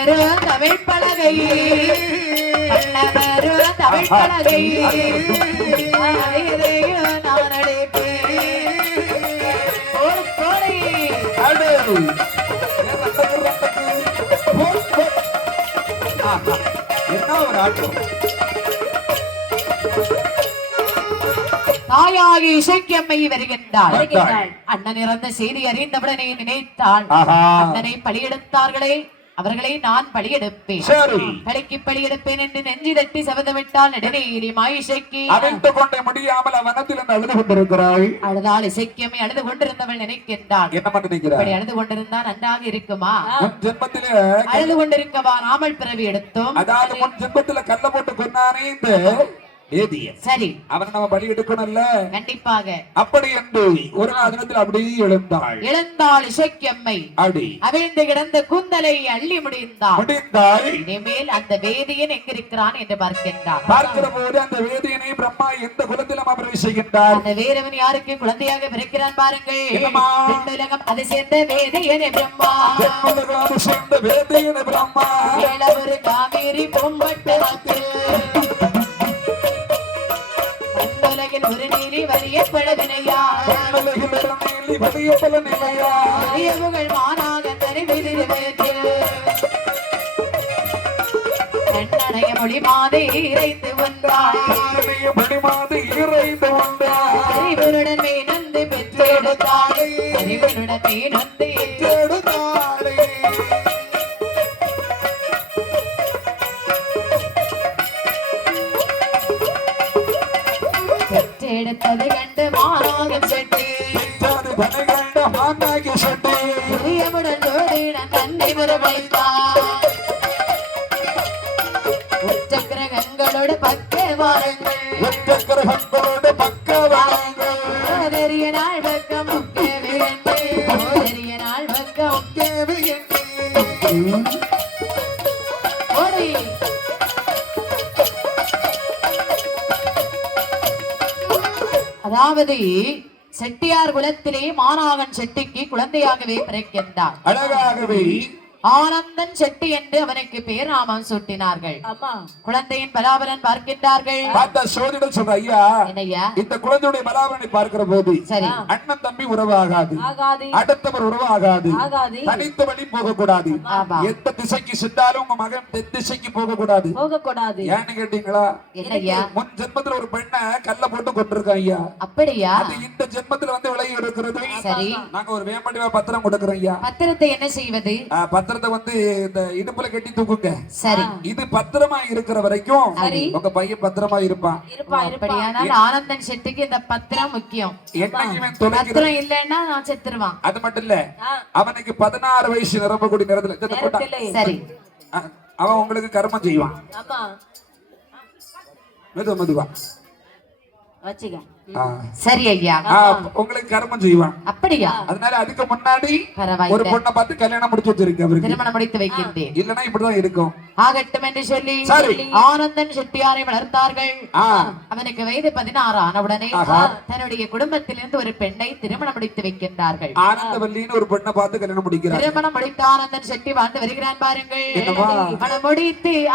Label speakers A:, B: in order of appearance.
A: கண்ணமரு தமிழ் பலகை கண்ணமரு தமிழ் பலகை இதையோ நான் அழைப்பேன் ஒரு கோழி
B: அடு. ஏன் ரத்தக்கு ரத்தக்கு? போ, போ. ஆஹா. என்ன ஒரு ஆட்டம்
A: தாயாகி இசைக்கம்மை வருகின்றாள்
B: வருகின்றாள்.
A: அண்ணன் இறந்த செய்தி அறிந்தவுடனே நினைத்தாள். அண்ணனை பலியெடுத்தார்களே அவர்களை நான் பலியெடுப்பேன். பலிக்கு பலியெடுப்பேன் என்று நெஞ்சி தட்டி சபதமிட்டால் நெடுநேரி மாயிசைக்கு
B: அவிழ்த்து கொண்ட முடியாமல் அவனத்தில் அழுது கொண்டிருக்கிறாய்?
A: அழுதாள் இசைக்கம்மை அழுது கொண்டிருந்தவள் நினைக்கின்றாள். இப்படி அழுது கொண்டிருந்தா நன்றாக இருக்குமா?
B: ஜென்மத்திலே
A: அழுது கொண்டிருக்கவா? நாமல் பிறவி எடுத்தோம்.
B: அதாவது ஜென்மத்தில கல்ல போட்டு கொண்டானே இந்த வேதியன்
A: சரி.
B: அவனை நம்ம பலி எடுக்கணும்ல.
A: கண்டிப்பாக.
B: அப்படி என்று ஒரு நாள் தினத்தில் அப்படியே எழுந்தாள்.
A: எழுந்தாள் இசைக்கம்மை.
B: அடி.
A: அவிழ்ந்து கிடந்த கூந்தலை அள்ளி முடிந்தாள்.
B: முடிந்தாள்.
A: இனிமேல் அந்த வேதியன் எங்கிருக்கிறான் என்று பார்க்கின்றான்.
B: பார்க்கிற போது அந்த வேதியனை பிரம்மா எந்த குலத்திலும் அவர் செய்கின்றார்
A: அந்த வேறவன் யாருக்கு குழந்தையாக பிறக்கிறான் பாருங்கள்? விண்ணுலகம் அதை சேர்ந்த வேதியனை பிரம்மா.
B: சேர்ந்த வேதியனை பிரம்மா.
A: காவேரி பொம்பட்டு வலிய பழவினையா
B: வலிய பல நிலையா
A: புகழ் மானாக கண்ணனைய மொழி மாதை
B: இறைந்து
A: நந்து பெற்றெடுத்தாள் நந்து பெற்றெடுத்தது கண்டு மானாகம் செட்டி.
B: பனகண்ட மாநாயக சட்டை.
A: புரியவுடன் ஜோதிடன் தன்னை வரவழைத்தார் உச்ச கிரகங்களோடு பக்க வாரங்கள்.
B: ஒற்ற கிரகங்களோடு பக்கவாங்கள்
A: ஓதறிய நாள் பக்கம் முக்க விழுந்து ஓதறிய நாள் பக்கம்
B: தேவை என்று
A: ஓடி அதாவது செட்டியார் குலத்திலே மானாகன் செட்டிக்கு குழந்தையாகவே பிறக்கின்றார்
B: அழகாகவே
A: ஆனந்தன் செட்டி என்று அவனுக்கு பேர் நாமம் சூட்டினார்கள். குழந்தையின் பலாபலன் பார்க்கின்றார்கள்.
B: பார்த்த சோதிடம் சொல்ற ஐயா
A: என்னையா
B: இந்த குழந்தையுடைய பலாபனை பார்க்கிற போது
A: சரி.
B: அண்ணன் தம்பி உறவாகாது.
C: ஆகாது.
B: அடுத்தவர் உறவாகாது.
C: ஆகாது.
B: தனித்த வழி போக கூடாது. எந்த திசைக்கு சென்றாலும் உங்க மகன் தென் திசைக்கு போக கூடாது
C: போக கூடாது
B: ஏன்னு கேட்டீங்களா?
A: என்னய்யா?
B: முன் ஜென்மத்துல ஒரு பெண்ணை கல்ல போட்டு கொண்டிருக்கோம் ஐயா.
A: அப்படியா?
B: அது இந்த ஜென்மத்துல வந்து விலகி இருக்கிறது
A: சரி.
B: நாங்க ஒரு வேம்படிவா பத்திரம் கொடுக்கிறோம் ஐயா.
A: பத்திரத்தை என்ன செய்வது?
B: பத்திரத்தை வந்து இந்த இடுப்புல கட்டி தூக்குங்க.
A: சரி.
B: இது பத்திரமா இருக்கிற வரைக்கும். உங்க பையன் பத்திரமா இருப்பான்.
C: இருப்பா இருப்பா.
A: அப்படியானால் ஆனந்தன் செட்டிக்கு இந்த பத்திரம் முக்கியம். பத்திரம் இல்லைன்னா நான் செத்துருவான்.
B: அது மட்டும் இல்ல. அவனுக்கு பதினாறு வயசு நிரம்பக்கூடிய நேரத்துல.
A: சரி.
B: அவன் உங்களுக்கு கர்மம் செய்வான்.
C: ஆமா.
B: மெதுவா மெதுவா.
A: சரி ஐயா.
B: உங்களுக்கு கர்மம் செய்வான்.
A: அப்படியா?
B: அதனால அதுக்கு முன்னாடி ஒரு பொண்ணை பார்த்து கல்யாணம் முடிச்சு வச்சிருக்கு அவருக்கு.
A: திருமணம் முடித்து வைக்கின்றேன்.
B: இல்லன்னா இப்படிதான் இருக்கும்.
A: ஆகட்டும் என்று சொல்லி. ஆனந்தன் செட்டியாரை வளர்த்தார்கள். அவனுக்கு வயது பதினாறு ஆனவுடனே. தன்னுடைய குடும்பத்திலிருந்து ஒரு பெண்ணை திருமணம் முடித்து வைக்கின்றார்கள்.
B: ஆனந்தவல்லின்னு ஒரு பெண்ணை பார்த்து கல்யாணம் முடிக்கிறார்
A: திருமணம் முடித்த ஆனந்தன் செட்டி வாழ்ந்து வருகிறான் பாருங்கள். முடித்து